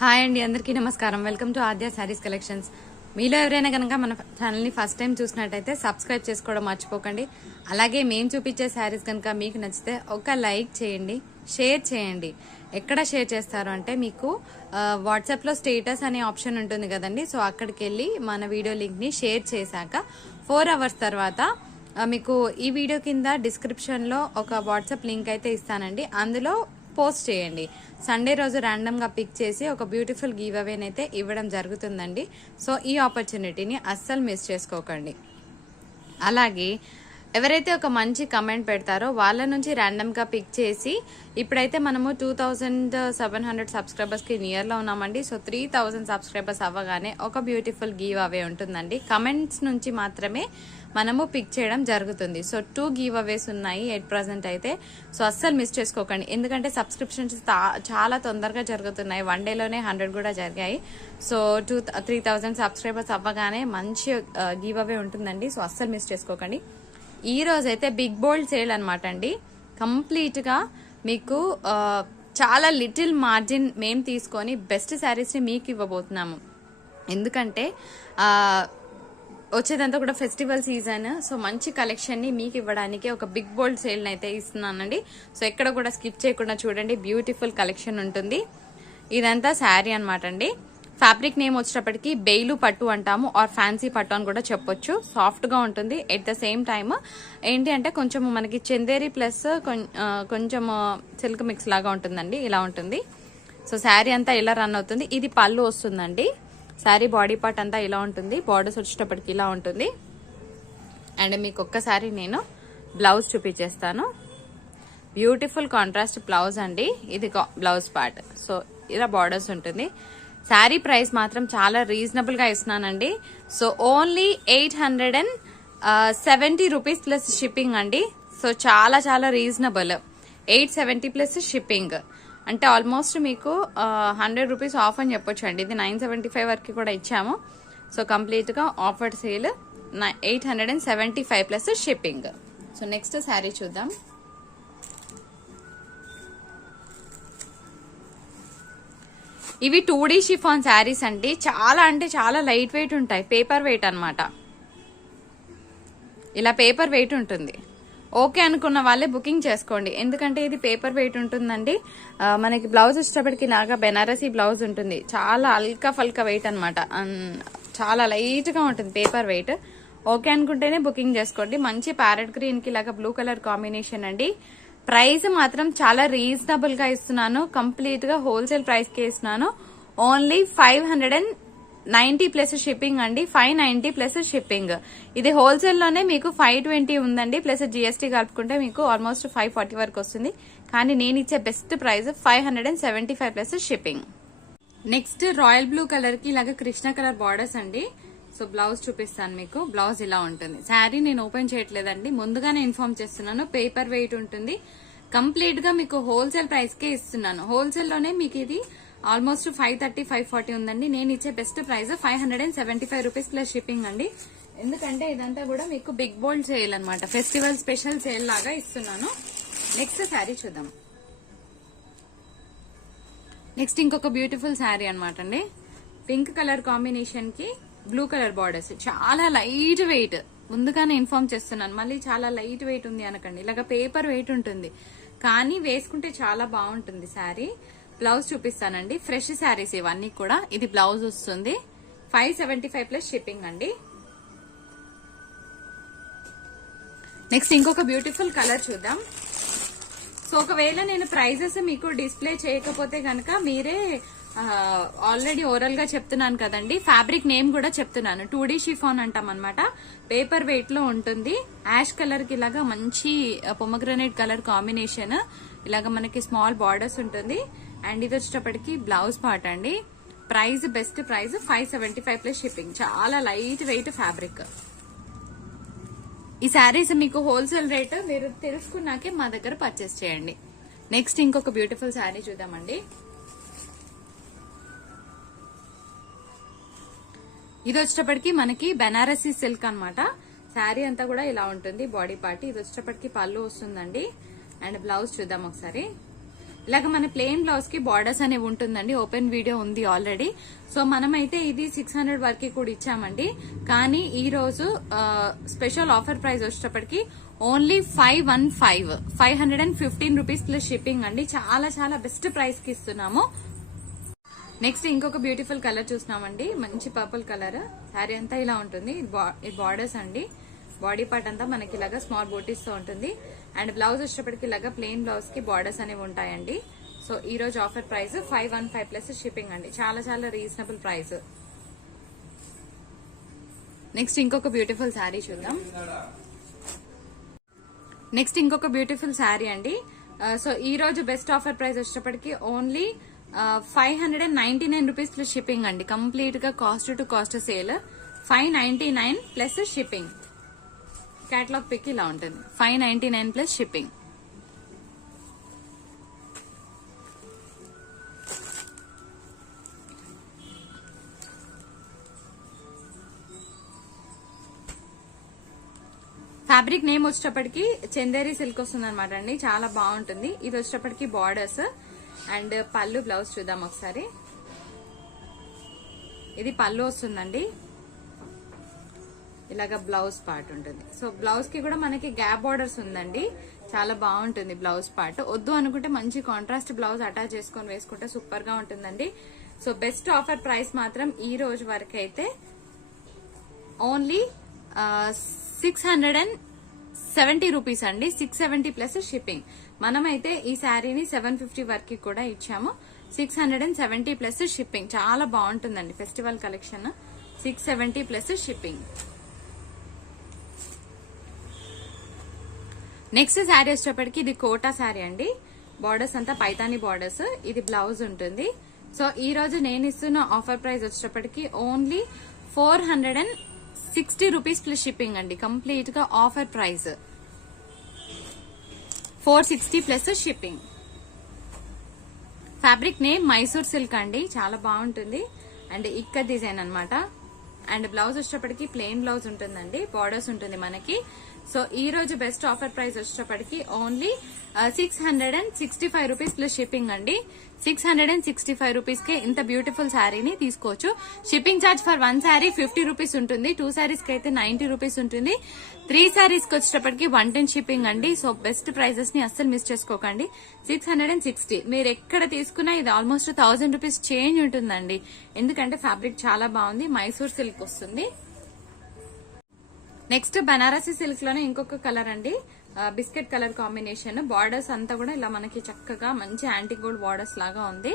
Hi అండి, అందరికీ నమస్కారం. Welcome to Aadya saris collections. మీలో ఎవరైనా కనుక మన ఛానల్ని ఫస్ట్ టైం చూసినట్టయితే సబ్స్క్రైబ్ చేసుకోవడం మర్చిపోకండి. అలాగే మేము చూపించే శారీస్ కనుక మీకు నచ్చితే ఒక లైక్ చేయండి, షేర్ చేయండి. ఎక్కడ షేర్ చేస్తారు అంటే మీకు వాట్సాప్లో స్టేటస్ అనే ఆప్షన్ ఉంటుంది కదండి. సో అక్కడికి వెళ్ళి మన వీడియో లింక్ని షేర్ చేశాక 4 hours తర్వాత మీకు ఈ వీడియో కింద డిస్క్రిప్షన్లో ఒక వాట్సాప్ లింక్ అయితే ఇస్తానండి. అందులో పోస్ట్ చేయండి. సండే రోజు ర్యాండమ్ గా పిక్ చేసి ఒక బ్యూటిఫుల్ గివ్ అవే అయితే ఇవ్వడం జరుగుతుందండి. సో ఈ ఆపర్చునిటీని అస్సలు మిస్ చేసుకోకండి. అలాగే ఎవరైతే ఒక మంచి కమెంట్ పెడతారో వాళ్ళ నుంచి ర్యాండమ్ గా పిక్ చేసి, ఇప్పుడైతే మనము 2700 సబ్స్క్రైబర్స్ కి నియర్ లో ఉన్నామండి. సో 3000 సబ్స్క్రైబర్స్ అవ్వగానే ఒక బ్యూటిఫుల్ గివ్ అవే ఉంటుందండి. కమెంట్స్ నుంచి మాత్రమే మనము పిక్ చేయడం జరుగుతుంది. సో 2 గివ్ అవేస్ ఉన్నాయి ఎట్ ప్రజెంట్ అయితే. సో అస్సలు మిస్ చేసుకోకండి, ఎందుకంటే సబ్స్క్రిప్షన్స్ చాలా తొందరగా జరుగుతున్నాయి. 1 డేలోనే 100 కూడా జరిగాయి. సో 3000 సబ్స్క్రైబర్స్ అవ్వగానే మంచి గివ్ అవే ఉంటుందండి. సో అస్సలు మిస్ చేసుకోకండి. ఈ రోజు అయితే బిగ్ బోల్డ్ సేల్ అనమాట అండి. కంప్లీట్ గా మీకు చాలా లిటిల్ మార్జిన్ మేము తీసుకొని బెస్ట్ శారీస్ ని మీకు ఇవ్వబోతున్నాము. ఎందుకంటే వచ్చేదంతా కూడా ఫెస్టివల్ సీజన్. సో మంచి కలెక్షన్ ని మీకు ఇవ్వడానికి ఒక బిగ్ బోల్డ్ సేల్ అయితే ఇస్తున్నానండి. సో ఎక్కడ కూడా స్కిప్ చేయకుండా చూడండి, బ్యూటిఫుల్ కలెక్షన్ ఉంటుంది. ఇదంతా శారీ అనమాట అండి. ఫ్యాబ్రిక్ నేమ్ వచ్చేటప్పటికి బెయిలు పట్టు అంటాము, ఆర్ ఫ్యాన్సీ పట్టు అని కూడా చెప్పొచ్చు. సాఫ్ట్ గా ఉంటుంది. ఎట్ ద సేమ్ టైమ్ ఏంటి అంటే కొంచెం మనకి చందేరి ప్లస్ కొంచెం సిల్క్ మిక్స్ లాగా ఉంటుందండి. ఇలా ఉంటుంది. సో శారీ అంతా ఇలా రన్ అవుతుంది. ఇది పళ్ళు వస్తుందండి. శారీ బాడీ పార్ట్ అంతా ఇలా ఉంటుంది. బార్డర్స్ వచ్చేటప్పటికి ఇలా ఉంటుంది. అండ్ మీకు ఒక్కసారి నేను బ్లౌజ్ చూపించేస్తాను. బ్యూటిఫుల్ కాంట్రాస్ట్ బ్లౌజ్ అండి. ఇది బ్లౌజ్ పార్ట్. సో ఇలా బార్డర్స్ ఉంటుంది. శారీ ప్రైస్ మాత్రం చాలా రీజనబుల్ గా ఇస్తున్నానండి. So only 870 rupees plus shipping అండి. సో చాలా చాలా రీజనబుల్. 870 ప్లస్ షిప్పింగ్ అంటే ఆల్మోస్ట్ మీకు 100 రూపీస్ ఆఫ్ అని చెప్పొచ్చు అండి. ఇది 975 వరకు కూడా ఇచ్చాము. సో కంప్లీట్ గా offer sale 875 plus shipping. So next sari చూద్దాం. ఇవి 2D షిఫాన్ శారీస్ అండి. చాలా అంటే చాలా లైట్ వెయిట్ ఉంటాయి. పేపర్ వెయిట్ అనమాట. ఇలా పేపర్ వెయిట్ ఉంటుంది. ఓకే అనుకున్న వాళ్ళే బుకింగ్ చేసుకోండి, ఎందుకంటే ఇది పేపర్ వెయిట్ ఉంటుందండి. మనకి బ్లౌజ్ వచ్చేటప్పటికి లాగా బెనారసీ బ్లౌజ్ ఉంటుంది. చాలా అల్కా ఫల్కా వెయిట్ అనమాట. చాలా లైట్ గా ఉంటుంది పేపర్ వెయిట్. ఓకే అనుకుంటేనే బుకింగ్ చేసుకోండి. మంచి ప్యారెట్ గ్రీన్ కి లాగా బ్లూ కలర్ కాంబినేషన్ అండి. ప్రైస్ మాత్రం చాలా రీజనబుల్ గా ఇస్తున్నాను. కంప్లీట్ గా హోల్సేల్ ప్రైస్ కి ఇస్తున్నాను. ఓన్లీ 590 ప్లస్ షిప్పింగ్ అండి. 590 ప్లస్ షిప్పింగ్. ఇది హోల్సేల్ లోనే మీకు 520 ఉందండి. ప్లస్ జిఎస్టీ కలుపుకుంటే మీకు ఆల్మోస్ట్ 540 వరకు వస్తుంది. కానీ నేను ఇచ్చే best price 575 plus shipping. Next royal blue colour కి ఇలాగ కృష్ణ కలర్ బార్డర్స్ అండి. సో బ్లౌజ్ చూపిస్తాను మీకు. బ్లౌజ్ ఇలా ఉంటుంది. శారీ నేను ఓపెన్ చేయట్లేదండి, ముందుగానే ఇన్ఫార్మ్ చేస్తున్నాను. పేపర్ వెయిట్ ఉంటుంది. కంప్లీట్ గా మీకు హోల్సేల్ ప్రైస్ కే ఇస్తున్నాను. హోల్సేల్ లోనే మీకు ఇది ఆల్మోస్ట్ 530 540 ఉందండి. నేను ఇచ్చే best price 575 rupees plus shipping అండి. ఎందుకంటే ఇదంతా కూడా మీకు బిగ్ బోల్డ్ సేల్ అనమాట. ఫెస్టివల్ స్పెషల్ సేల్ లాగా ఇస్తున్నాను. నెక్స్ట్ శారీ చూద్దాం. నెక్స్ట్ ఇంకొక బ్యూటిఫుల్ శారీ అనమాట అండి. పింక్ కలర్ కాంబినేషన్ కి బ్లూ కలర్ బార్డర్స్. చాలా లైట్ వెయిట్. ముందుగానే ఇన్ఫార్మ్ చేస్తున్నాను, మళ్ళీ చాలా లైట్ వెయిట్ ఉంది అనకండి. ఇలాగ పేపర్ వెయిట్ ఉంటుంది, కానీ వేసుకుంటే చాలా బాగుంటుంది శారీ. బ్లౌజ్ చూపిస్తానండి. ఫ్రెష్ శారీస్ ఇవన్నీ కూడా. ఇది బ్లౌజ్ వస్తుంది. 575 ప్లస్ షిప్పింగ్ అండి. నెక్స్ట్ ఇంకొక బ్యూటిఫుల్ కలర్ చూద్దాం. సో ఒకవేళ నేను ప్రైజెస్ మీకు డిస్ప్లే చేయకపోతే కనుక మీరే ఆల్రెడీ ఓరల్ గా చెప్తున్నాను కదండి. ఫ్యాబ్రిక్ నేమ్ కూడా చెప్తున్నాను. 2D షిఫాన్ అంటాం అనమాట. పేపర్ వెయిట్ లో ఉంటుంది. యాష్ కలర్ కి ఇలాగా మంచి పొమగ్రనేట్ కలర్ కాంబినేషన్. ఇలాగా మనకి స్మాల్ బార్డర్స్ ఉంటుంది. అండ్ ఇది వచ్చేటప్పటికి బ్లౌజ్ పార్ట్ అండి. Price best price 575 plus shipping. చాలా లైట్ వెయిట్ ఫ్యాబ్రిక్. ఈ శారీస్ మీకు హోల్సేల్ రేట్ మీరు తెలుసుకున్నాకే మా దగ్గర పర్చేస్ చేయండి. నెక్స్ట్ ఇంకొక బ్యూటిఫుల్ శారీ చూద్దామండి. ఇది వచ్చేటప్పటికి మనకి బెనారసీ సిల్క్ అనమాట. శారీ అంతా కూడా ఇలా ఉంటుంది బాడీ పార్ట్. ఇది వచ్చేటప్పటికి పళ్ళు వస్తుందండి. అండ్ బ్లౌజ్ చూద్దాం ఒకసారి. ఇలాగ మన ప్లెయిన్ బ్లౌజ్ కి బార్డర్స్ అనేవి ఉంటుందండి. ఓపెన్ వీడియో ఉంది ఆల్రెడీ. సో మనమైతే ఇది 600 వరకు కూడా ఇచ్చామండి. కానీ ఈ రోజు స్పెషల్ ఆఫర్ ప్రైస్ వచ్చేటప్పటికి ఓన్లీ 515 రూపీస్ ప్లస్ షిప్పింగ్ అండి. చాలా చాలా బెస్ట్ ప్రైస్ కి ఇస్తున్నాము. నెక్స్ట్ ఇంకొక బ్యూటిఫుల్ కలర్ చూస్తున్నామండి. మంచి పర్పుల్ కలర్. శారీ అంతా ఇలా ఉంటుంది. ఇది బార్డర్స్ అండి. బాడీ పార్ట్ అంతా మనకి ఇలాగా స్మాల్ బూటీస్ తో ఉంటుంది. అండ్ బ్లౌజ్ వచ్చేటప్పటికి ఇలాగా ప్లెయిన్ బ్లౌజ్ కి బార్డర్స్ అనేవి ఉంటాయండి. సో ఈ రోజు ఆఫర్ ప్రైస్ 515 ప్లస్ షిప్పింగ్ అండి. చాలా చాలా రీజనబుల్ ప్రైస్. నెక్స్ట్ ఇంకొక బ్యూటిఫుల్ శారీ చూద్దాం. నెక్స్ట్ ఇంకొక బ్యూటిఫుల్ శారీ అండి. సో ఈ రోజు బెస్ట్ ఆఫర్ ప్రైస్ వచ్చేటప్పటికి ఓన్లీ 599 రూపీస్ ప్లస్ షిప్పింగ్ అండి. కంప్లీట్ గా cost to cost sale. 599 plus shipping. Catalogue pic ఇలా ఉంటుంది. 599 ప్లస్ షిప్పింగ్. ఫ్యాబ్రిక్ నేమ్ వచ్చేటప్పటికి చందేరి సిల్క్ వస్తుంది అనమాట అండి. చాలా బాగుంటుంది. ఇది వచ్చేటప్పటికి బార్డర్స్ అండ్ పళ్ళు. బ్లౌజ్ చూద్దాం ఒకసారి. ఇది పళ్ళు వస్తుందండి. ఇలాగ బ్లౌజ్ పార్ట్ ఉంటుంది. సో బ్లౌజ్ కి కూడా మనకి గ్యాప్ బార్డర్స్ ఉందండి. చాలా బాగుంటుంది బ్లౌజ్ పార్ట్. వద్దు అనుకుంటే మంచి కాంట్రాస్ట్ బ్లౌజ్ అటాచ్ చేసుకొని వేసుకుంటే సూపర్ గా ఉంటుందండి. సో బెస్ట్ ఆఫర్ ప్రైస్ మాత్రం ఈ రోజు వరకు అయితే ఓన్లీ 670 రూపీస్ అండి. 670 ప్లస్ షిప్పింగ్. మనమైతే ఈ శారీని 750 వరకు కూడా ఇచ్చాము. 670 ప్లస్ షిప్పింగ్. చాలా బాగుంటుందండి festival collection. 670 plus shipping. Next sari వచ్చేటప్పటికి ఇది కోటా శారీ అండి. బార్డర్స్ అంతా పైతాని బార్డర్స్. ఇది బ్లౌజ్ ఉంటుంది. సో ఈ రోజు నేను ఇస్తున్న ఆఫర్ ప్రైస్ వచ్చేటప్పటికి ఓన్లీ 460 రూపీస్ ప్లస్ షిప్పింగ్ అండి. కంప్లీట్ గా offer price 460 plus shipping. Fabric name Mysore silk అండి. చాలా బాగుంటుంది. అండ్ ఇక్క డిజైన్ అన్నమాట. అండ్ బ్లౌజ్ వచ్చేటప్పటికి ప్లెయిన్ బ్లౌజ్ ఉంటుందండి. బార్డర్స్ ఉంటుంది మనకి. సో ఈ రోజు బెస్ట్ ఆఫర్ ప్రైస్ వచ్చేటప్పటికి ఓన్లీ 665 రూపీస్ ప్లస్ షిప్పింగ్ అండి. 665 రూపీస్ కే ఇంత బ్యూటిఫుల్ శారీని తీసుకోవచ్చు. Shipping charge for 1 sari 50 rupees ఉంటుంది. 2 శారీస్ కి అయితే 90 రూపీస్ ఉంటుంది. 3 శారీస్ కి వచ్చేటప్పటికి 110 షిప్పింగ్ అండి. సో బెస్ట్ ప్రైజెస్ ని అస్సలు మిస్ చేసుకోకండి. 660. మీరు ఎక్కడ తీసుకున్నా ఇది ఆల్మోస్ట్ 1000 రూపీస్ చేంజ్ ఉంటుందండి. ఎందుకంటే ఫ్యాబ్రిక్ చాలా బాగుంది. మైసూర్ సిల్క్ వస్తుంది. నెక్స్ట్ బనారసి సిల్క్ లోనే ఇంకొక కలర్ అండి. Biscuit colour combination. బార్డర్స్ అంతా కూడా ఇలా మనకి చక్కగా మంచి యాంటిక్ గోల్డ్ బార్డర్స్ లాగా ఉంది.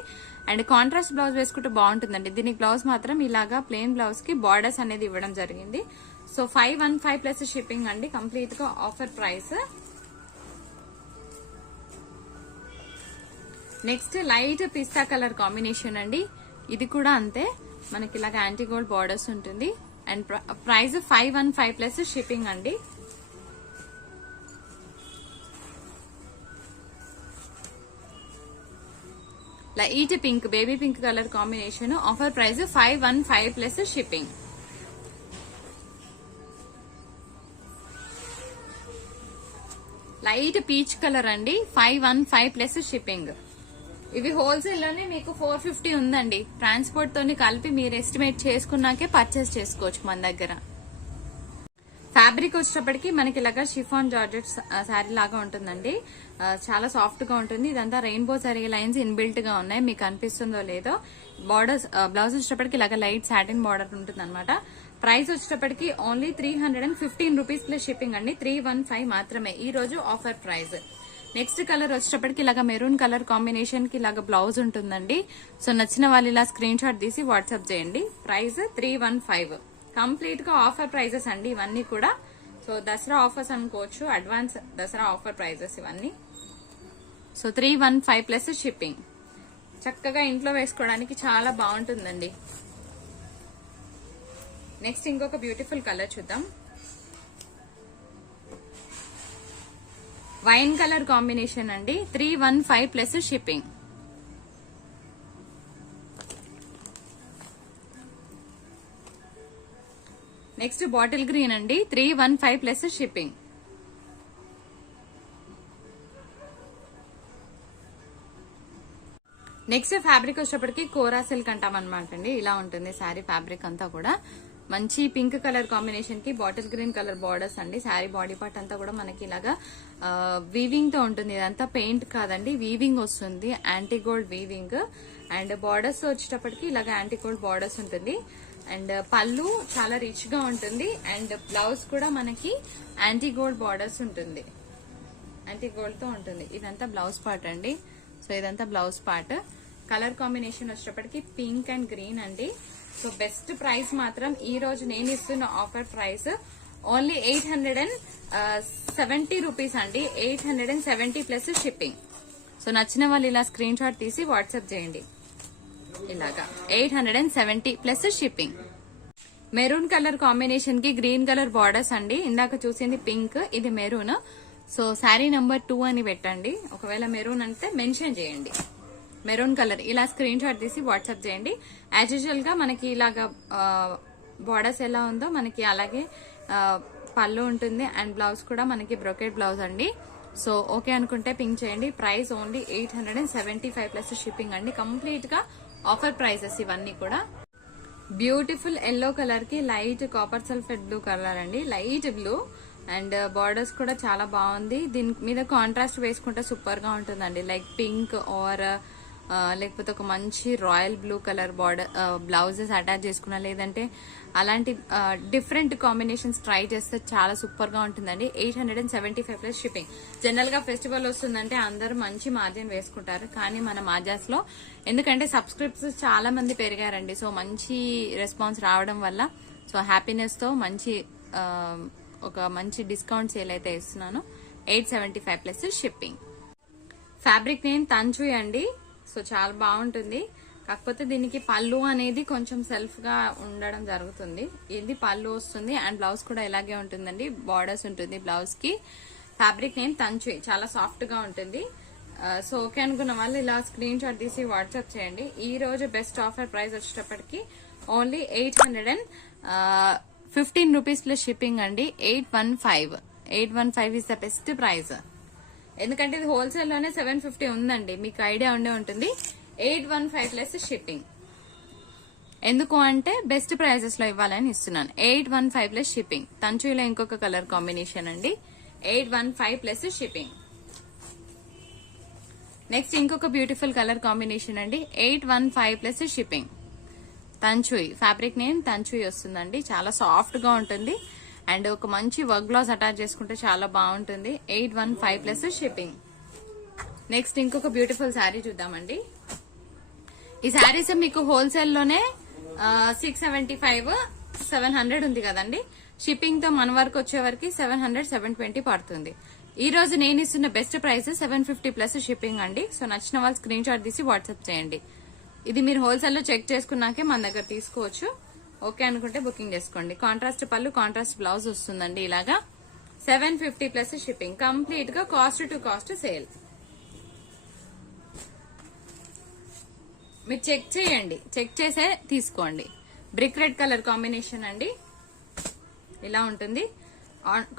అండ్ కాంట్రాస్ట్ బ్లౌజ్ వేసుకుంటే బాగుంటుందండి. దీనికి బ్లౌజ్ మాత్రం ఇలాగా ప్లెయిన్ బ్లౌజ్ కి బార్డర్స్ అనేది ఇవ్వడం జరిగింది. సో 515 ప్లస్ షిప్పింగ్ అండి. కంప్లీట్ గా ఆఫర్ ప్రైస్. నెక్స్ట్ లైట్ పిస్తా కలర్ కాంబినేషన్ అండి. ఇది కూడా అంతే. మనకి ఇలాగ యాంటిక్ గోల్డ్ బార్డర్స్ ఉంటుంది. అండ్ ప్రైస్ 515 ప్లస్ షిప్పింగ్ అండి. Light pink, baby pink colour combination. Offer price 515 plus shipping. Light peach colour అండి. 515 ప్లస్ షిప్పింగ్. ఇవి హోల్సేల్ లోనే మీకు 450 ఉందండి. ట్రాన్స్పోర్ట్ తోని కలిపి మీరు ఎస్టిమేట్ చేసుకున్నాకే పర్చేస్ చేసుకోవచ్చు మన దగ్గర. ఫ్యాబ్రిక్ వచ్చేటప్పటికి మనకి ఇలాగా షిఫాన్ జార్జెట్ శారీ లాగా ఉంటుందండి. చాలా సాఫ్ట్ గా ఉంటుంది. ఇదంతా రెయిన్బో శారీ లైన్స్ ఇన్బిల్ట్ గా ఉన్నాయి. మీకు అనిపిస్తుందో లేదో. బార్డర్స్ బ్లౌజ్ వచ్చేటప్పటికి ఇలాగా లైట్ సాటిన్ బార్డర్ ఉంటుంది అనమాట. ప్రైస్ వచ్చేటప్పటికి ఓన్లీ 315 రూపీస్ ప్లస్ షిప్పింగ్ అండి. 315 మాత్రమే ఈ రోజు ఆఫర్ ప్రైస్. నెక్స్ట్ కలర్ వచ్చేటప్పటికి ఇలాగ మెరూన్ కలర్ కాంబినేషన్ కి ఇలాగ బ్లౌజ్ ఉంటుందండి. సో నచ్చిన వాళ్ళు ఇలా స్క్రీన్ షాట్ తీసి వాట్సాప్ చేయండి. ప్రైస్ 315. కంప్లీట్ గా ఆఫర్ ప్రైజెస్ అండి ఇవన్నీ కూడా. సో దసరా ఆఫర్స్ అనుకోవచ్చు. అడ్వాన్స్ దసరా ఆఫర్ ప్రైజెస్ ఇవన్నీ. So 315 plus shipping. చక్కగా ఇంట్లో వేసుకోవడానికి చాలా బాగుంటుందండి. నెక్స్ట్ ఇంకొక బ్యూటిఫుల్ కలర్ చూద్దాం. వైన్ కలర్ కాంబినేషన్ అండి. 315 plus shipping. Next bottle green అండి. 315 ప్లస్ షిప్పింగ్. నెక్స్ట్ ఫ్యాబ్రిక్ వచ్చేటప్పటికి కోరా సిల్క్ అంటాం అనమాట అండి. ఇలా ఉంటుంది శారీ ఫ్యాబ్రిక్ అంతా కూడా. మంచి పింక్ కలర్ కాంబినేషన్ కి బాటిల్ గ్రీన్ కలర్ బార్డర్స్ అండి. శారీ బాడీ పార్ట్ అంతా కూడా మనకి ఇలాగా వీవింగ్ తో ఉంటుంది. ఇదంతా పెయింట్ కాదండి, వీవింగ్ వస్తుంది, antique gold weaving. And borders వచ్చేటప్పటికి ఇలాగ యాంటీ గోల్డ్ బార్డర్స్ ఉంటుంది. అండ్ పళ్ళు చాలా రిచ్ గా ఉంటుంది. అండ్ బ్లౌజ్ కూడా మనకి యాంటీ గోల్డ్ బార్డర్స్ ఉంటుంది, యాంటీ గోల్డ్ తో ఉంటుంది. ఇదంతా బ్లౌజ్ పార్ట్ అండి. సో ఇదంతా బ్లౌజ్ పార్ట్. కలర్ కాంబినేషన్ వచ్చేటప్పటికి పింక్ అండ్ గ్రీన్ అండి. సో బెస్ట్ ప్రైస్ మాత్రం ఈ రోజు నేను ఇస్తున్న ఆఫర్ ప్రైస్ ఓన్లీ 870 రూపీస్ అండి. 870 ప్లస్ షిప్పింగ్. సో నచ్చిన వాళ్ళు ఇలా స్క్రీన్ షాట్ తీసి వాట్సాప్ చేయండి. ఇలాగా 870 plus shipping. Maroon colour combination కి గ్రీన్ కలర్ బార్డర్స్ అండి. ఇందాక చూసింది పింక్, ఇది మెరూన్. సో శారీ నంబర్ 2 అని పెట్టండి. ఒకవేళ మెరూన్ అంటే మెన్షన్ చేయండి. మెరూన్ కలర్ ఇలా స్క్రీన్ షాట్ తీసి వాట్సాప్ చేయండి. యాజ్ యూజువల్ గా మనకి ఇలాగా బార్డర్స్ ఎలా ఉందో మనకి అలాగే పళ్ళు ఉంటుంది. అండ్ బ్లౌజ్ కూడా మనకి బ్రొకెట్ బ్లౌజ్ అండి. సో ఓకే అనుకుంటే పింక్ చేయండి. ప్రైస్ ఓన్లీ 875 ప్లస్ షిప్పింగ్ అండి. కంప్లీట్ గా ఆఫర్ ప్రైసెస్ ఇవన్నీ కూడా. బ్యూటిఫుల్ ఎల్లో కలర్ కి light copper sulphate blue colour అండి, లైట్ బ్లూ. అండ్ బార్డర్స్ కూడా చాలా బాగుంది. దీని మీద కాంట్రాస్ట్ వేసుకుంటే సూపర్ గా ఉంటుందండి. లైక్ పింక్ ఆర్ లేకపోతే ఒక మంచి royal blue colour border blouses attach చేసుకున్నా, లేదంటే అలాంటి డిఫరెంట్ కాంబినేషన్స్ ట్రై చేస్తే చాలా సూపర్ గా ఉంటుందండి. 875 ప్లస్ షిప్పింగ్. జనరల్ గా ఫెస్టివల్ వస్తుందంటే అందరూ మంచి మార్జిన్ వేసుకుంటారు, కానీ మన మాజాస్ లో ఎందుకంటే సబ్స్క్రిప్ట్స్ చాలా మంది పెరిగారండి. సో మంచి రెస్పాన్స్ రావడం వల్ల సో హ్యాపీనెస్ తో ఒక మంచి డిస్కౌంట్ సేల్ అయితే ఇస్తున్నాను. 875 ప్లస్ షిప్పింగ్. ఫ్యాబ్రిక్ నేమ్ తంచుయ్ అండి. సో చాలా బాగుంటుంది. కాకపోతే దీనికి పళ్ళు అనేది కొంచెం సెల్ఫ్ గా ఉండడం జరుగుతుంది. ఇది పళ్ళు వస్తుంది అండ్ బ్లౌజ్ కూడా ఇలాగే ఉంటుందండి. బార్డర్స్ ఉంటుంది బ్లౌజ్ కి. ఫ్యాబ్రిక్ నేమ్ తంచుయ్, చాలా సాఫ్ట్ గా ఉంటుంది. సో ఓకే అనుకున్న వాళ్ళు ఇలా స్క్రీన్ షాట్ తీసి వాట్సాప్ చేయండి. ఈ రోజు బెస్ట్ ఆఫర్ ప్రైస్ వచ్చేటప్పటికి ఓన్లీ 815 రూపీస్ ప్లస్ షిప్పింగ్ అండి. 815 ఇస్ ద బెస్ట్ ప్రైస్. ఎందుకంటే ఇది హోల్సేల్ లోనే 750 ఉందండి, మీకు ఐడియా ఉండే ఉంటుంది. 815 ప్లస్ షిప్పింగ్. ఎందుకు అంటే బెస్ట్ ప్రైజెస్ లో ఇవ్వాలని ఇస్తున్నాను. 815 ప్లస్ షిప్పింగ్. తంచులో ఇంకొక కలర్ కాంబినేషన్ అండి. 815 ప్లస్ షిప్పింగ్. నెక్స్ట్ ఇంకొక బ్యూటిఫుల్ కలర్ కాంబినేషన్ అండి. 815 ప్లస్ షిప్పింగ్. తంచుయ్ ఫ్యాబ్రిక్ నేమ్ తంచుయ్ వస్తుందండి. చాలా సాఫ్ట్ గా ఉంటుంది అండ్ ఒక మంచి వర్క్ బ్లౌజ్ అటాచ్ చేసుకుంటే చాలా బాగుంటుంది. 815 ప్లస్ షిప్పింగ్. నెక్స్ట్ ఇంకొక బ్యూటిఫుల్ శారీ చూద్దామండి. ఈ శారీస్ మీకు హోల్సేల్ లోనే 675 700 ఉంది కదండి. షిప్పింగ్ తో మన వరకు వచ్చే వరకు 700 720 పడుతుంది. ఈ రోజు నేను ఇస్తున్న బెస్ట్ ప్రైస్ 750 ప్లస్ షిప్పింగ్ అండి. సో నచ్చిన వాళ్ళు స్క్రీన్ షాట్ తీసి వాట్సాప్ చేయండి. ఇది మీరు హోల్సేల్ లో చెక్ చేసుకున్నాకే మన దగ్గర తీసుకోవచ్చు. ఓకే అనుకుంటే బుకింగ్ చేసుకోండి. కాంట్రాస్ట్ పళ్ళు, కాంట్రాస్ట్ బ్లౌజ్ వస్తుందండి. ఇలాగా 750 ప్లస్ షిప్పింగ్. కంప్లీట్ గా కాస్ట్ టు కాస్ట్ సేల్. మీరు చెక్ చేయండి, చెక్ చేసే తీసుకోండి. బ్రిక్ రెడ్ కలర్ కాంబినేషన్ అండి. ఇలా ఉంటుంది.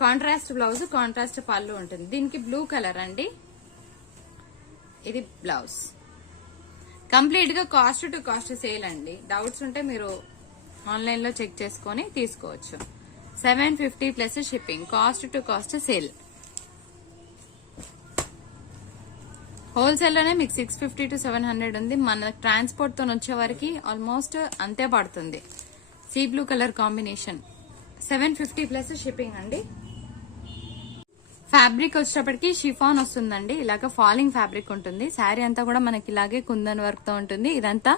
కాంట్రాస్ట్ బ్లౌజ్, కాంట్రాస్ట్ పళ్ళు ఉంటుంది. దీనికి బ్లూ కలర్ అండి. ఇది బ్లౌజ్. కంప్లీట్ గా కాస్ట్ టు కాస్ట్ సేల్ అండి. డౌట్స్ ఉంటే మీరు ఆన్లైన్ లో చెక్ చేసుకుని తీసుకోవచ్చు. 750 plus shipping. Cost to cost sale. Wholesale లోనే మీకు 650 to 700 ఉంది. మన ట్రాన్స్పోర్ట్ తో వచ్చే వరకు ఆల్మోస్ట్ అంతే పడుతుంది. Sea blue colour combination. 750 plus shipping అండి. ఫ్యాబ్రిక్ వచ్చేటప్పటికి షిఫాన్ వస్తుందండి. ఇలాగ ఫాలింగ్ ఫ్యాబ్రిక్ ఉంటుంది. శారీ అంతా కూడా మనకి ఇలాగే కుందన్ వర్క్ తో ఉంటుంది. ఇదంతా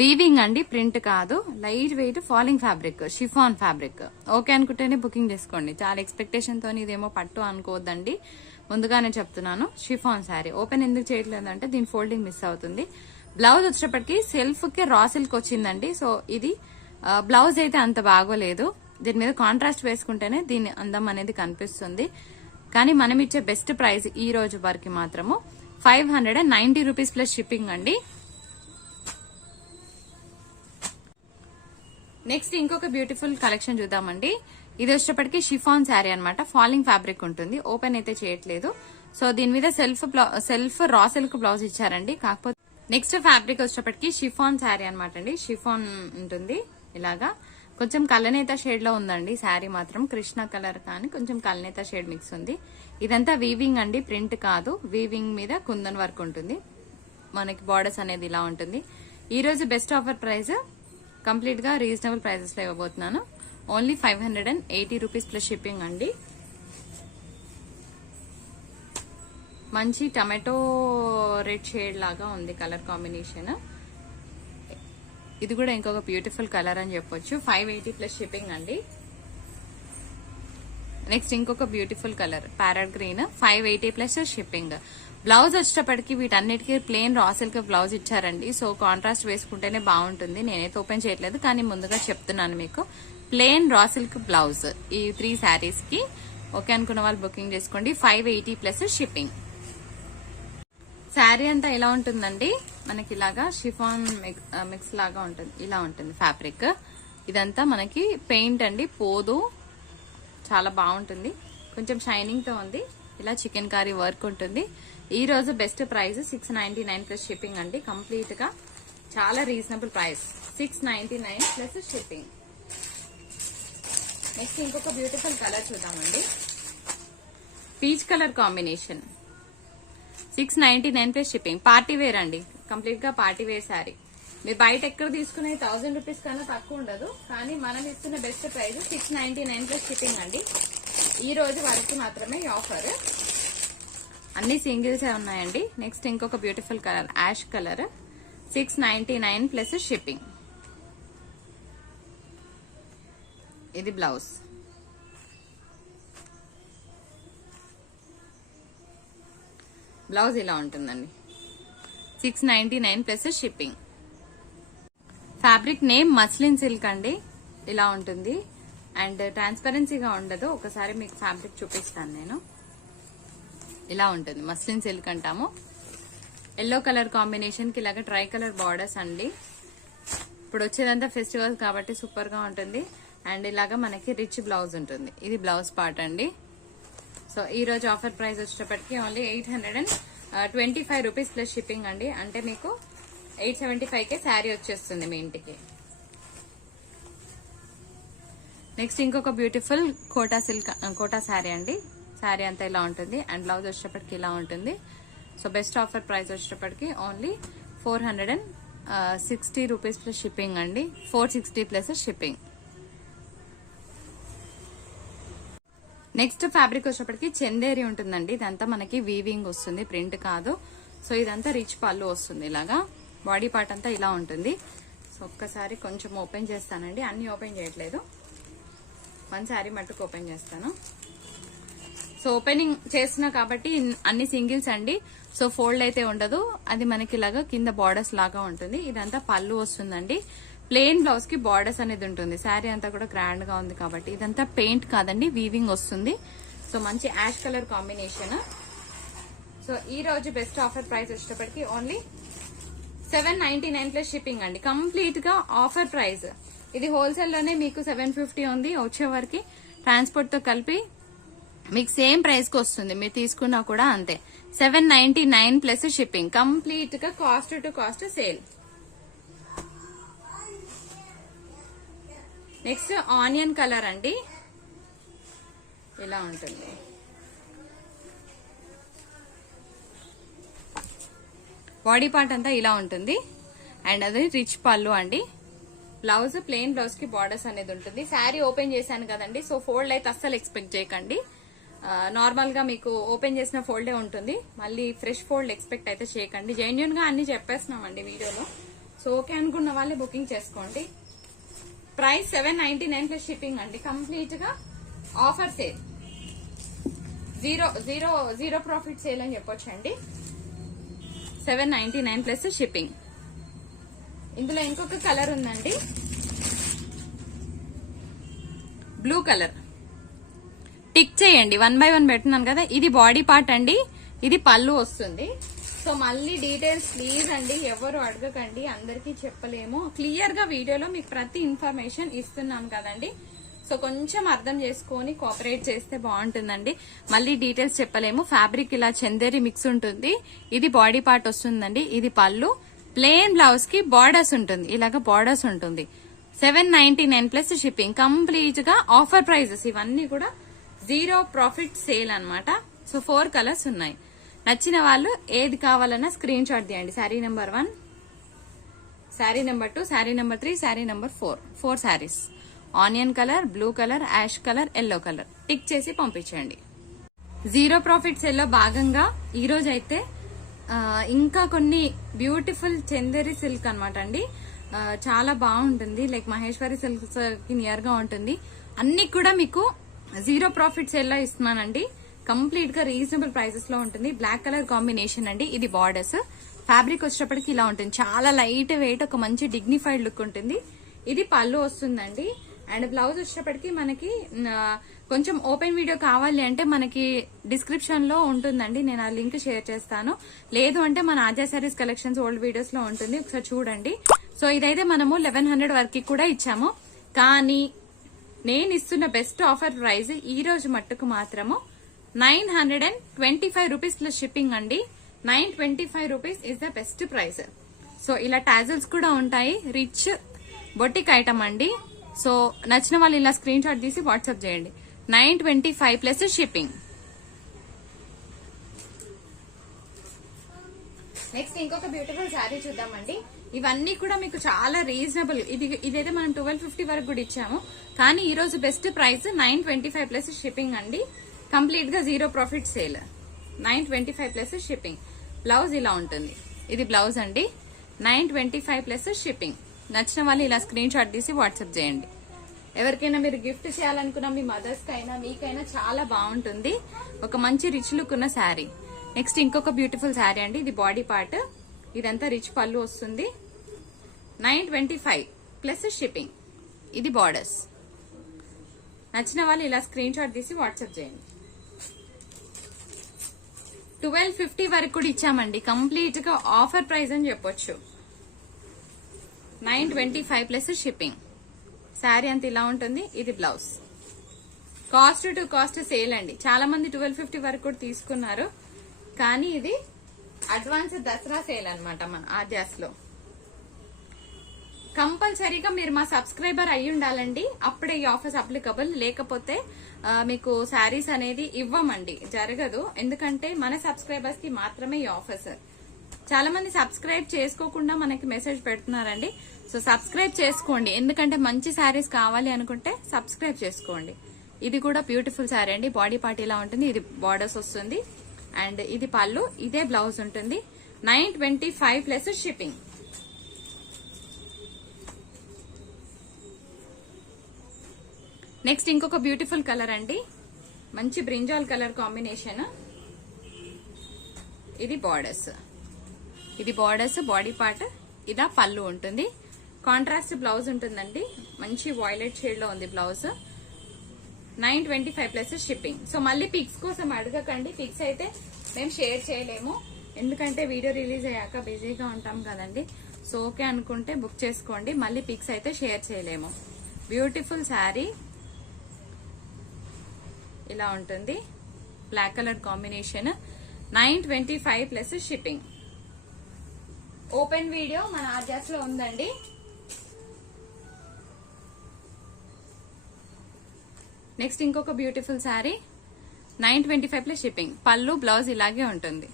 వీవింగ్ అండి, ప్రింట్ కాదు. Light weight falling fabric, chiffon fabric. Okay అనుకుంటేనే బుకింగ్ చేసుకోండి. చాలా ఎక్స్పెక్టేషన్ తో ఇదేమో పట్టు అనుకోవద్దండి, ముందుగానే చెప్తున్నాను. షిఫాన్ శారీ ఓపెన్ ఎందుకు చేయట్లేదంటే దీని ఫోల్డింగ్ మిస్ అవుతుంది. బ్లౌజ్ వచ్చేటప్పటికి సెల్ఫ్ కి రా సిల్క్ వచ్చిందండి. సో ఇది బ్లౌజ్ అయితే అంత బాగోలేదు. దీని మీద కాంట్రాస్ట్ వేసుకుంటేనే దీని అందం అనేది కనిపిస్తుంది. కానీ మనం ఇచ్చే బెస్ట్ ప్రైస్ ఈ రోజు వరకు మాత్రము 590 రూపీస్ ప్లస్ షిప్పింగ్ అండి. నెక్స్ట్ ఇంకొక బ్యూటిఫుల్ కలెక్షన్ చూద్దామండి. ఇది వచ్చేటప్పటికి షిఫాన్ శారీ అనమాట. ఫాలింగ్ ఫ్యాబ్రిక్ ఉంటుంది. ఓపెన్ అయితే చేయట్లేదు. సో దీని మీద సెల్ఫ్ రా సిల్క్ బ్లౌజ్ ఇచ్చారండి. కాకపోతే నెక్స్ట్ ఫ్యాబ్రిక్ వచ్చేటప్పటికి షిఫాన్ శారీ అనమాట అండి. షిఫాన్ ఉంటుంది ఇలాగా, కొంచెం కలనేత షేడ్ లో ఉందండి శారీ మాత్రం. కృష్ణ కలర్ కానీ కొంచెం కలనేత షేడ్ మిక్స్ ఉంది. ఇదంతా వీవింగ్ అండి, ప్రింట్ కాదు. వీవింగ్ మీద కుందన్ వర్క్ ఉంటుంది. మనకి బార్డర్స్ అనేది ఇలా ఉంటుంది. ఈ రోజు బెస్ట్ ఆఫర్ ప్రైస్ కంప్లీట్ గా రీజనబుల్ ప్రైజెస్ లో ఇవ్వబోతున్నాను. ఓన్లీ 580 రూపీస్ ప్లస్ షిప్పింగ్ అండి. మంచి టమాటో రెడ్ షేడ్ లాగా ఉంది కలర్ కాంబినేషన్. ఇది కూడా ఇంకొక బ్యూటిఫుల్ కలర్ అని చెప్పొచ్చు. 580 ప్లస్ షిప్పింగ్ అండి. నెక్స్ట్ ఇంకొక beautiful colour parrot green, 580 plus shipping. Blouse వచ్చేటప్పటికి వీటన్నిటికీ ప్లెయిన్ రా సిల్క్ బ్లౌజ్ ఇచ్చారండి. సో కాంట్రాస్ట్ వేసుకుంటేనే బాగుంటుంది. నేనైతే ఓపెన్ చేయట్లేదు కానీ ముందుగా చెప్తున్నాను మీకు. ప్లెయిన్ రా సిల్క్ బ్లౌజ్ ఈ 3 శారీస్ కి ఓకే అనుకున్న వాళ్ళు బుకింగ్ చేసుకోండి. 580 ప్లస్ షిప్పింగ్. శారీ అంతా ఇలా ఉంటుందండి. మనకి ఇలాగా షిఫాన్ మిక్స్ లాగా ఉంటుంది. ఇలా ఉంటుంది ఫ్యాబ్రిక్. ఇదంతా మనకి పెయింట్ అండి, పోదు. చాలా బాగుంటుంది. కొంచెం షైనింగ్ తో ఉంది. ఇలా చికెన్ కర్రీ వర్క్ ఉంటుంది. ఈ రోజు బెస్ట్ ప్రైస్ 699 ప్లస్ షిప్పింగ్ అండి. కంప్లీట్ గా చాలా reasonable price, 699 plus shipping. Next ఇంకొక బ్యూటిఫుల్ కలర్ చూద్దామండి. Peach colour combination, 699 plus shipping. Party wear అండి, కంప్లీట్ గా పార్టీ వేర్ శారీ. మీరు బయట ఎక్కడ తీసుకునే 1000 రూపీస్ కన్నా తక్కువ ఉండదు. కానీ మనం ఇస్తున్న బెస్ట్ ప్రైస్ 699 ప్లస్ షిప్పింగ్ అండి. ఈ రోజు వరకు మాత్రమే ఈ ఆఫర్. అన్ని సింగిల్స్ ఉన్నాయండి. నెక్స్ట్ ఇంకొక beautiful colour ash colour, 699 plus shipping. ఇది బ్లౌజ్. బ్లౌజ్ ఇలా ఉంటుందండి, 699 plus shipping. Fabric name muslin silk అండి. ఇలా ఉంటుంది అండ్ ట్రాన్స్పరెన్సీగా ఉండదు. ఒకసారి మీకు ఫ్యాబ్రిక్ చూపిస్తాను నేను. ఇలా ఉంటుంది, మస్లిన్ సిల్క్ అంటాము. ఎల్లో కలర్ కాంబినేషన్ కి ఇలాగ ట్రై కలర్ బార్డర్స్ అండి. ఇప్పుడు వచ్చేదంతా ఫెస్టివల్ కాబట్టి సూపర్ గా ఉంటుంది. అండ్ ఇలాగా మనకి రిచ్ బ్లౌజ్ ఉంటుంది. ఇది బ్లౌజ్ పార్ట్ అండి. సో ఈ రోజు ఆఫర్ ప్రైస్ వచ్చేటప్పటికి ఓన్లీ 825 రూపీస్ ప్లస్ షిప్పింగ్ అండి. అంటే మీకు 875 కే శారీ వచ్చేస్తుంది మీ ఇంటికి. నెక్స్ట్ ఇంకొక బ్యూటిఫుల్ కోటా శారీ అండి. శారీ అంతా ఇలా ఉంటుంది అండ్ బ్లౌజ్ వచ్చేటప్పటికి ఇలా ఉంటుంది. సో బెస్ట్ ఆఫర్ ప్రైస్ వచ్చేటప్పటికి ఓన్లీ 460 రూపీస్ ప్లస్ షిప్పింగ్ అండి. 460 ప్లస్ షిప్పింగ్. నెక్స్ట్ ఫ్యాబ్రిక్ వచ్చేటప్పటికి చందేరి ఉంటుందండి. ఇదంతా మనకి వీవింగ్ వస్తుంది, ప్రింట్ కాదు. సో ఇదంతా రిచ్ పళ్ళు వస్తుంది. ఇలాగా బాడీ పార్ట్ అంతా ఇలా ఉంటుంది. సో ఒక్కసారి కొంచెం ఓపెన్ చేస్తానండి, అన్ని ఓపెన్ చేయట్లేదు. 1 శారీ మట్టుకు ఓపెన్ చేస్తాను. సో ఓపెనింగ్ చేస్తున్నా కాబట్టి అన్ని సింగిల్స్ అండి. సో ఫోల్డ్ అయితే ఉండదు. అది మనకి ఇలాగా కింద బార్డర్స్ లాగా ఉంటుంది. ఇదంతా పళ్ళు వస్తుందండి. ప్లెయిన్ బ్లౌజ్ కి బార్డర్స్ అనేది ఉంటుంది. శారీ అంతా కూడా గ్రాండ్ గా ఉంది కాబట్టి. ఇదంతా పెయింట్ కాదండి, వీవింగ్ వస్తుంది. సో మంచి యాష్ కలర్ కాంబినేషన్. సో ఈ రోజు బెస్ట్ ఆఫర్ ప్రైస్ వచ్చేటప్పటికి ఓన్లీ 799 ప్లస్ షిప్పింగ్ అండి. కంప్లీట్ గా ఆఫర్ ప్రైస్. ఇది హోల్సేల్ లోనే మీకు 750 ఉంది. వచ్చే వరకు ట్రాన్స్పోర్ట్ తో కలిపి మీకు సేమ్ ప్రైస్ కి వస్తుంది. మీరు తీసుకున్నా కూడా అంతే. 799 ప్లస్ షిప్పింగ్. కంప్లీట్ గా cost to cost sale. Next onion colour అండి. ఇలా ఉంటుంది. బాడీ పార్ట్ అంతా ఇలా ఉంటుంది అండ్ అది రిచ్ పళ్ళు అండి. బ్లౌజ్ ప్లెయిన్ బ్లౌజ్ కి బార్డర్స్ అనేది ఉంటుంది. శారీ ఓపెన్ చేశాను కదండి. సో ఫోల్డ్ అయితే అస్సలు ఎక్స్పెక్ట్ చేయకండి. నార్మల్ గా మీకు ఓపెన్ చేసిన ఫోల్డే ఉంటుంది. మళ్ళీ ఫ్రెష్ ఫోల్డ్ ఎక్స్పెక్ట్ అయితే చేయకండి. జెన్యున్ గా అన్ని చెప్పేస్తున్నామండి వీడియోలో. సో ఓకే అనుకున్న వాళ్ళే బుకింగ్ చేసుకోండి. ప్రైస్ 799 ప్లస్ షిప్పింగ్ అండి. కంప్లీట్ గా offer sale, zero profit sale అని చెప్పొచ్చండి. 799 ప్లస్ షిప్పింగ్. ఇందులో ఇంకొక కలర్ ఉందండి, బ్లూ కలర్. టిక్ చేయండి, 1 by 1 పెడుతున్నాను కదా. ఇది బాడీ పార్ట్ అండి, ఇది పళ్ళు వస్తుంది. సో మళ్ళీ డీటెయిల్స్ ప్లీజ్ అండి ఎవరు అడగకండి, అందరికీ చెప్పలేము. క్లియర్ గా వీడియోలో మీకు ప్రతి ఇన్ఫర్మేషన్ ఇస్తున్నాం కదండి. సో కొంచెం అర్థం చేసుకొని కోఆపరేట్ చేస్తే బాగుంటుందండి. మళ్ళీ డీటెయిల్స్ చెప్పలేము. ఫ్యాబ్రిక్ ఇలా చందేరి మిక్స్ ఉంటుంది. ఇది బాడీ పార్ట్ వస్తుందండి. ఇది పళ్ళు. ప్లెయిన్ బ్లౌజ్ కి బార్డర్స్ ఉంటుంది, ఇలాగ బార్డర్స్ ఉంటుంది. 799 ప్లస్ షిప్పింగ్. కంప్లీట్ గా ఆఫర్ ప్రైజెస్ ఇవన్నీ కూడా 0 ప్రాఫిట్ సేల్ అన్నమాట. సో 4 కలర్స్ ఉన్నాయి. నచ్చిన వాళ్ళు ఏది కావాలన్నా స్క్రీన్ షాట్ తీయండి. Sari number 1, sari number 2, sari number 3, sari number 4. 4 saris. Onion colour, blue colour, ash colour, yellow colour tick చేసి పంపించండి. 0 ప్రాఫిట్ సేల్ లో భాగంగా ఈ రోజు అయితే ఇంకా కొన్ని బ్యూటిఫుల్ చందేరి సిల్క్ అనమాట అండి. చాలా బాగుంటుంది, లైక్ మహేశ్వరి సిల్క్స్ కి నియర్ గా ఉంటుంది. అన్ని కూడా మీకు 0 ప్రాఫిట్ సేల్ లో ఇస్తున్నానండి. కంప్లీట్ గా రీజనబుల్ ప్రైసెస్ లో ఉంటుంది. బ్లాక్ కలర్ కాంబినేషన్ అండి. ఇది బార్డర్స్. ఫ్యాబ్రిక్ వచ్చేటప్పటికి ఇలా ఉంటుంది, చాలా లైట్ వెయిట్, ఒక మంచి డిగ్నిఫైడ్ లుక్ ఉంటుంది. ఇది పళ్ళు వస్తుందండి. అండ్ బ్లౌజ్ వచ్చేటప్పటికి మనకి కొంచెం ఓపెన్ వీడియో కావాలి అంటే మనకి డిస్క్రిప్షన్ లో ఉంటుందండి, నేను ఆ లింక్ షేర్ చేస్తాను. లేదు అంటే మన ఆద్య సారీస్ కలెక్షన్స్ ఓల్డ్ వీడియోస్ లో ఉంటుంది, ఒకసారి చూడండి. సో ఇదైతే మనము 1100 వరకు కూడా ఇచ్చాము. కానీ నేను ఇస్తున్న బెస్ట్ ఆఫర్ ప్రైస్ ఈ రోజు మట్టుకు మాత్రము 925 రూపీస్ ప్లస్ షిప్పింగ్ అండి. 925 rupees is the best price. So ఇలా టాజల్స్ కూడా ఉంటాయి. రిచ్ బొటిక్ ఐటమ్ అండి. సో నచ్చిన వాళ్ళు ఇలా స్క్రీన్ షాట్ తీసి వాట్సాప్ చేయండి. 925 ప్లస్ షిప్పింగ్. నెక్స్ట్ ఇంకొక బ్యూటిఫుల్ శారీ చూద్దామండి. ఇవన్నీ కూడా మీకు చాలా రీజనబుల్. ఇదైతే మనం 1250 వరకు కూడా ఇచ్చాము. కానీ ఈ రోజు బెస్ట్ ప్రైస్ 925 ప్లస్ షిప్పింగ్ అండి. కంప్లీట్ గా 0 profit sale. 925 plus shipping. Blouse ఇలా ఉంటుంది. ఇది బ్లౌజ్ అండి. 925 ప్లస్ షిప్పింగ్. నచ్చిన వాళ్ళు ఇలా స్క్రీన్ షాట్ తీసి వాట్సాప్ చేయండి. ఎవరికైనా మీరు గిఫ్ట్ చేయాలనుకున్నా మీ మదర్స్ కైనా మీకైనా చాలా బాగుంటుంది. ఒక మంచి రిచ్ లుక్ ఉన్న శారీ. నెక్స్ట్ ఇంకొక బ్యూటిఫుల్ శారీ అండి. ఇది బాడీ పార్ట్. ఇదంతా రిచ్ పళ్ళు వస్తుంది. 925 ప్లస్ షిప్పింగ్. ఇది బార్డర్స్. నచ్చిన వాళ్ళు ఇలా స్క్రీన్ షాట్ తీసి వాట్సాప్ చేయండి. 1250 వరకు కూడా ఇచ్చామండి. కంప్లీట్ గా ఆఫర్ ప్రైస్ అని చెప్పొచ్చు. 925 ప్లస్ షిప్పింగ్. శారీ అంత ఇలా ఉంటుంది. ఇది blouse. Cost to cost sale అండి. చాలా మంది 1250 వరకు కూడా తీసుకున్నారు. కానీ ఇది అడ్వాన్స్ దసరా సేల్ అనమాట మన ఆద్యాస్ లో. కంపల్సరీగా మీరు మా సబ్స్క్రైబర్ అయి ఉండాలండి, అప్పుడే ఈ ఆఫర్స్ అప్లికబుల్. లేకపోతే మీకు శారీస్ అనేది ఇవ్వమండి, జరగదు. ఎందుకంటే మన సబ్స్క్రైబర్స్ కి మాత్రమే ఈ ఆఫర్స్. చాలా మంది సబ్స్క్రైబ్ చేసుకోకుండా మనకి మెసేజ్ పెడుతున్నారండి. సో సబ్స్క్రైబ్ చేసుకోండి, ఎందుకంటే మంచి శారీస్ కావాలి అనుకుంటే సబ్స్క్రైబ్ చేసుకోండి. ఇది కూడా బ్యూటిఫుల్ శారీ అండి. బాడీ పార్ట్ ఇలా ఉంటుంది. ఇది బార్డర్స్ వస్తుంది. అండ్ ఇది పళ్ళు. ఇదే బ్లౌజ్ ఉంటుంది. 925 ప్లస్ షిప్పింగ్. నెక్స్ట్ ఇంకొక బ్యూటిఫుల్ కలర్ అండి. మంచి బ్రింజాల్ కలర్ కాంబినేషన్. ఇది బార్డర్స్. ఇది బార్డర్స్, బాడీ పార్ట్. ఇదా పళ్ళు ఉంటుంది. కాంట్రాస్ట్ బ్లౌజ్ ఉంటుందండి. మంచి వాయిలెట్ షేడ్ లో ఉంది బ్లౌజ్. 925 plus shipping. సో మళ్ళీ పిక్స్ కోసం అడగకండి. పిక్స్ అయితే మేము షేర్ చేయలేము, ఎందుకంటే వీడియో రిలీజ్ అయ్యాక బిజీగా ఉంటాం కదండి. సో ఓకే అనుకుంటే బుక్ చేసుకోండి. మళ్ళీ పిక్స్ అయితే షేర్ చేయలేము. బ్యూటిఫుల్ శారీ ఇలా ఉంటుంది. Black colour combination. 925 plus shipping. Open video మన ఆద్యాస్ లో ఉందండి. నెక్స్ట్ ఇంకొక బ్యూటిఫుల్ శారీ. 925 plus shipping. పళ్ళు బ్లౌజ్ ఇలాగే ఉంటుంది.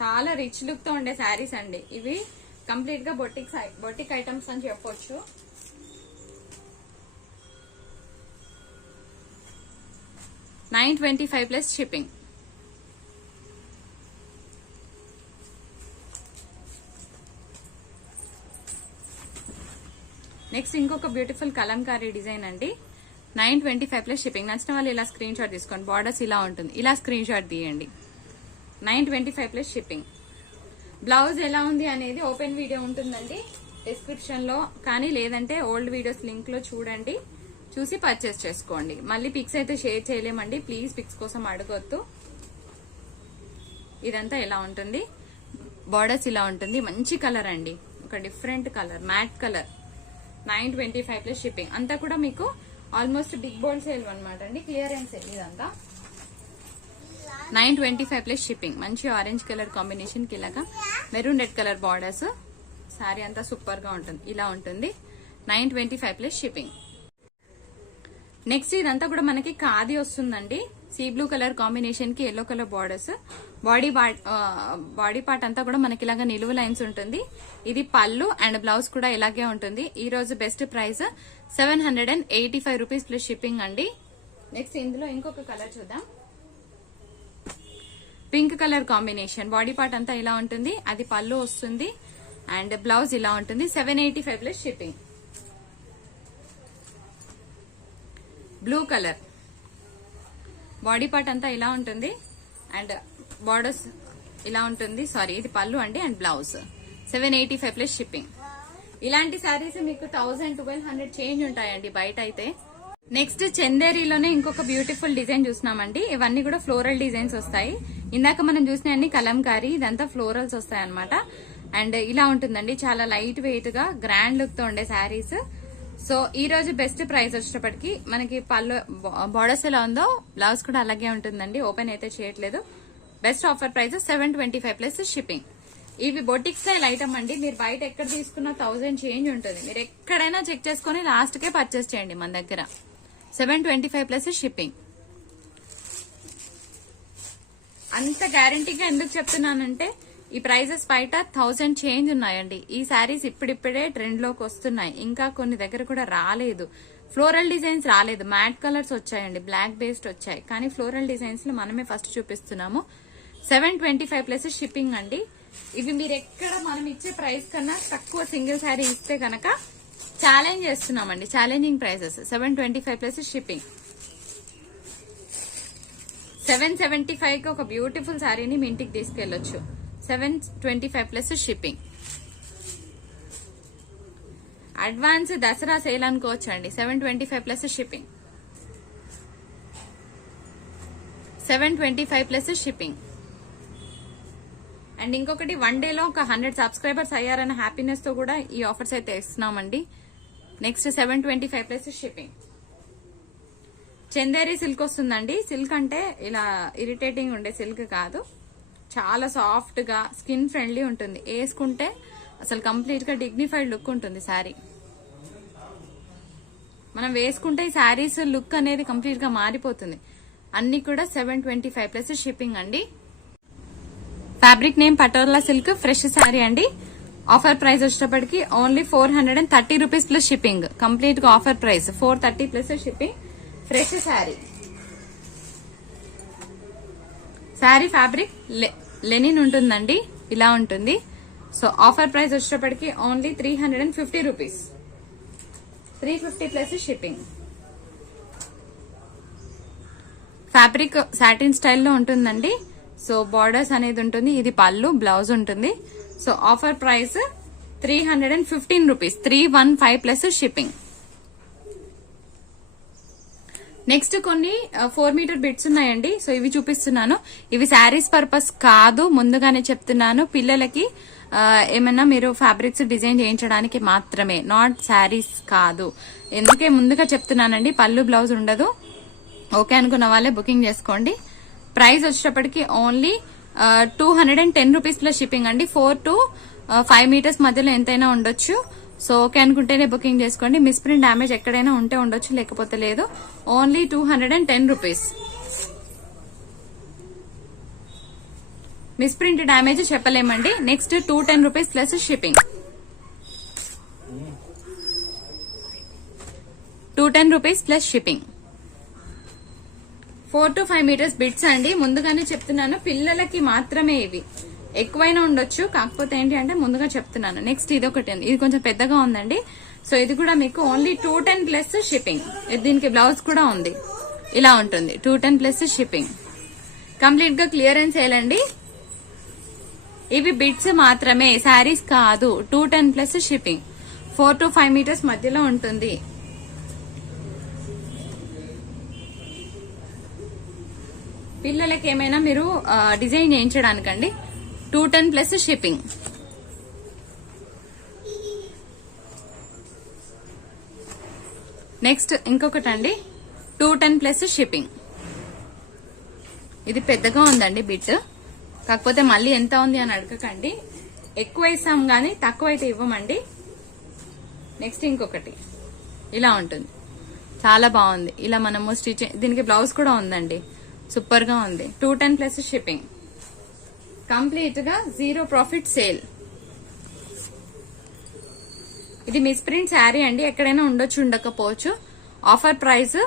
చాలా రిచ్ లుక్ తో ఉండే శారీస్ అండి ఇవి. కంప్లీట్ గా బొటిక్ ఐటమ్స్ అని చెప్పొచ్చు. $925 ప్లస్ షిప్పింగ్. నెక్స్ట్ ఇంకొక బ్యూటిఫుల్ కలంకారీ డిజైన్ అండి. 925 ప్లస్ షిప్పింగ్. నచ్చిన వాళ్ళు ఇలా స్క్రీన్ షాట్ తీసుకోండి. బార్డర్స్ ఇలా ఉంటుంది. ఇలా స్క్రీన్ షాట్ తీయండి. 925 ప్లస్ షిప్పింగ్. బ్లౌజ్ ఎలా ఉంది అనేది ఓపెన్ వీడియో ఉంటుందండి డిస్క్రిప్షన్ లో, కానీ లేదంటే ఓల్డ్ వీడియోస్ లింక్ లో చూడండి, చూసి పర్చేస్ చేసుకోండి. మళ్ళీ పిక్స్ అయితే షేర్ చేయలేమండి, ప్లీజ్ పిక్స్ కోసం అడగొద్దు. ఇదంతా ఇలా ఉంటుంది. బార్డర్స్ ఇలా ఉంటుంది. మంచి కలర్ అండి, ఒక different colour, mat colour. 925 plus shipping. అంతా కూడా మీకు ఆల్మోస్ట్ బిగ్ బోల్డ్ సేల్ అనమాట అండి, క్లియరెన్స్ సేల్ ఇదంతా. 925 ప్లస్ షిప్పింగ్. మంచి ఆరెంజ్ కలర్ కాంబినేషన్ కి ఇలాగా maroon red colour borders. Sari అంతా సూపర్ గా ఉంటుంది. ఇలా ఉంటుంది. 925 ప్లస్ షిప్పింగ్. నెక్స్ట్ ఇదంతా కూడా మనకి ఖాదీ వస్తుందండి. సీ బ్లూ కలర్ కాంబినేషన్ కి yellow colour borders. Body part అంతా కూడా మనకి ఇలాగా నిలువు లైన్స్ ఉంటుంది. ఇది పళ్ళు అండ్ బ్లౌజ్ కూడా ఇలాగే ఉంటుంది. ఈ రోజు best price 785 rupees plus shipping అండి. నెక్స్ట్ ఇందులో ఇంకొక కలర్ చూద్దాం. Pink colour combination. Body part అంతా ఇలా ఉంటుంది. అది పళ్ళు వస్తుంది అండ్ బ్లౌజ్ ఇలా ఉంటుంది. 785 plus shipping. Blue colour. Body part అంతా ఇలా ఉంటుంది అండ్ బార్డర్స్ ఇలా ఉంటుంది. సారీ, ఇది పళ్ళు అండి అండ్ బ్లౌజ్. 785 plus shipping. ఇలాంటి శారీస్ మీకు 1000-1200 చేంజ్ ఉంటాయండి బయట అయితే. నెక్స్ట్ చందేరీలోనే ఇంకొక బ్యూటిఫుల్ డిజైన్ చూస్తున్నామండి. ఇవన్నీ కూడా ఫ్లోరల్ డిజైన్స్ వస్తాయి. ఇందాక మనం చూసిన అన్ని కలంకారీ, ఇదంతా ఫ్లోరల్స్ వస్తాయి అనమాట. అండ్ ఇలా ఉంటుందండి. చాలా లైట్ వెయిట్ గా గ్రాండ్ లుక్ తో ఉండే శారీస్. సో ఈ రోజు బెస్ట్ ప్రైస్ వచ్చేటప్పటికి మనకి పళ్ళు బార్డర్స్ ఎలా ఉందో బ్లౌజ్ కూడా అలాగే ఉంటుందండి. ఓపెన్ అయితే చేయట్లేదు. Best offer price 725 plus shipping. ఇవి బొటిక్ స్టైల్ ఐటమ్ అండి. మీరు బయట ఎక్కడ తీసుకున్నా 1000 చేంజ్ ఉంటుంది. మీరు ఎక్కడైనా చెక్ చేసుకుని లాస్ట్ కే పర్చేస్ చేయండి మన దగ్గర. 725 ప్లస్ షిప్పింగ్. అంత గ్యారంటీగా ఎందుకు చెప్తున్నానంటే ఈ ప్రైజెస్ బయట 1000 చేంజ్ ఉన్నాయండి. ఈ శారీస్ ఇప్పుడిప్పుడే ట్రెండ్ లోకి వస్తున్నాయి. ఇంకా కొన్ని దగ్గర కూడా రాలేదు. ఫ్లోరల్ డిజైన్స్ రాలేదు. మ్యాట్ కలర్స్ వచ్చాయండి, బ్లాక్ బేస్డ్ వచ్చాయి. కానీ ఫ్లోరల్ డిజైన్స్ లో మనమే ఫస్ట్ చూపిస్తున్నాము. 725 ప్లస్ షిప్పింగ్ అండి. ఇవి మీరు ఎక్కడ మనం ఇచ్చే ప్రైస్ కన్నా తక్కువ సింగిల్ శారీ ఇస్తే కనుక ఛాలెంజ్ చేస్తున్నామండి. Challenging prices. 725 plus shipping. 775 కి ఒక బ్యూటిఫుల్ శారీని మీ ఇంటికి తీసుకెళ్లొచ్చు. 725 plus shipping. Advance Dasara sale అనుకోవచ్చు అండి. 725 plus shipping. 725 plus shipping. And ఇంకొకటి, వన్ డేలో ఒక 100 సబ్స్క్రైబర్స్ అయ్యారన్న హ్యాపీనెస్ తో కూడా ఈ ఆఫర్స్ అయితే ఇస్తున్నామండి. Next 725 plus shipping. Chanderi silk వస్తుందండి. సిల్క్ అంటే ఇలా ఇరిటేటింగ్ ఉండే సిల్క్ కాదు. చాలా సాఫ్ట్ గా స్కిన్ ఫ్రెండ్లీ ఉంటుంది. వేసుకుంటే అసలు కంప్లీట్ గా డిగ్నిఫైడ్ లుక్ ఉంటుంది శారీ. మనం వేసుకుంటే ఈ శారీస్ లుక్ అనేది కంప్లీట్ గా మారిపోతుంది. అన్ని కూడా 725 ప్లస్ షిప్పింగ్ అండి. Fabric name Patola silk, fresh sari అండి. ఆఫర్ ప్రైస్ వచ్చేటప్పటికి only 430 rupees plus shipping. Complete గా offer price 430 plus shipping. Fresh sari. Sari fabric linen ఉంటుందండి. ఇలా ఉంటుంది. సో ఆఫర్ ప్రైస్ వచ్చేటప్పటికి only 350 rupees. 350 plus shipping. Fabric satin స్టైల్లో ఉంటుందండి. సో బార్డర్స్ అనేది ఉంటుంది. ఇది పళ్ళు, బ్లౌజ్ ఉంటుంది. So offer price 315 rupees. 315 plus shipping. Next కొన్ని 4 మీటర్ బిట్స్ ఉన్నాయండి. సో ఇవి చూపిస్తున్నాను. ఇవి శారీస్ పర్పస్ కాదు, ముందుగానే చెప్తున్నాను. పిల్లలకి ఏమైనా మీరు ఫ్యాబ్రిక్స్ డిజైన్ చేయించడానికి మాత్రమే, నాట్ శారీస్ కాదు. ఎందుకే ముందుగా చెప్తున్నానండి. పళ్ళు బ్లౌజ్ ఉండదు. ఓకే అనుకున్న వాళ్ళే బుకింగ్ చేసుకోండి. ప్రైస్ వచ్చేటప్పటికి ఓన్లీ 210 రూపీస్ ప్లస్ షిప్పింగ్ అండి. 4 to 5 మీటర్స్ మధ్యలో ఎంతైనా ఉండొచ్చు. సో ఓకే అనుకుంటేనే బుకింగ్ చేసుకోండి. మిస్ప్రింట్ డ్యామేజ్ ఎక్కడైనా ఉంటే ఉండొచ్చు, లేకపోతే లేదు. Only 210 rupees. మిస్ప్రింట్ డ్యామేజ్ చెప్పలేమండి. Next 210 rupees plus shipping. 210 rupees plus shipping. 4 to 5 metres bits అండి. ముందుగానే చెప్తున్నాను, పిల్లలకి మాత్రమే ఇవి. ఎక్కువైనా ఉండొచ్చు, కాకపోతే ఏంటి అంటే ముందుగా చెప్తున్నాను. నెక్స్ట్ ఇది ఒకటి, ఇది కొంచెం పెద్దగా ఉందండి. సో ఇది కూడా మీకు ఓన్లీ 210 ప్లస్ షిప్పింగ్. దీనికి బ్లౌజ్ కూడా ఉంది. ఇలా ఉంటుంది. 210 ప్లస్ షిప్పింగ్. కంప్లీట్ గా క్లియరెన్స్ చేయాలండి. ఇవి బిట్స్ మాత్రమే, శారీస్ కాదు. 210 ప్లస్ షిప్పింగ్. 4 to 5 మీటర్స్ మధ్యలో ఉంటుంది. పిల్లలకి ఏమైనా మీరు డిజైన్ చేయించడానికండి. 210 plus shipping. నెక్స్ట్ ఇంకొకటి అండి, 210 ప్లస్ షిప్పింగ్. ఇది పెద్దగా ఉందండి బిట్, కాకపోతే మళ్ళీ ఎంత ఉంది అని అడగకండి. ఎక్కువ ఇస్తాం గానీ తక్కువ అయితే ఇవ్వమండి. నెక్స్ట్ ఇంకొకటి ఇలా ఉంటుంది, చాలా బాగుంది. ఇలా మనము స్టిచ్, దీనికి బ్లౌజ్ కూడా ఉందండి, సూపర్ గా ఉంది. 210 ప్లస్ షిప్పింగ్, కంప్లీట్ గా 0 ప్రాఫిట్ సేల్. ఇది మిస్ ప్రింట్ శారీ అండి, ఎక్కడైనా ఉండొచ్చు ఉండకపోవచ్చు. Offer price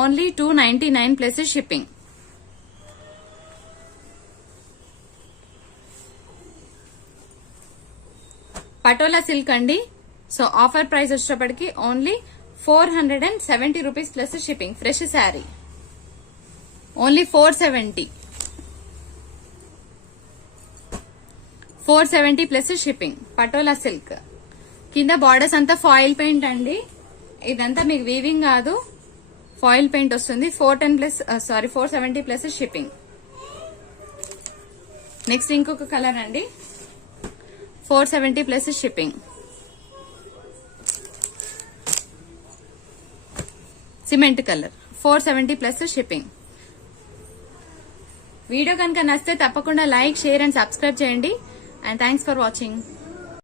only 299 plus shipping. Patola silk అండి. సో ఆఫర్ ప్రైస్ వచ్చేటప్పటికి only 470 rupees plus shipping. Fresh sari only 470 plus shipping. Patola silk, కింద బార్డర్స్ అంతా ఫాయిల్ పెయింట్ అండి. ఇదంతా మీకు వీవింగ్ కాదు, ఫాయిల్ పెయింట్ వస్తుంది. 470 ప్లస్ షిప్పింగ్. నెక్స్ట్ ఇంకొక కలర్ అండి, 470 plus shipping. Cement colour, 470 plus shipping. Video కనుక నచ్చితే తప్పకుండా లైక్, షేర్ అండ్ సబ్స్క్రైబ్ చేయండి. And thanks for watching.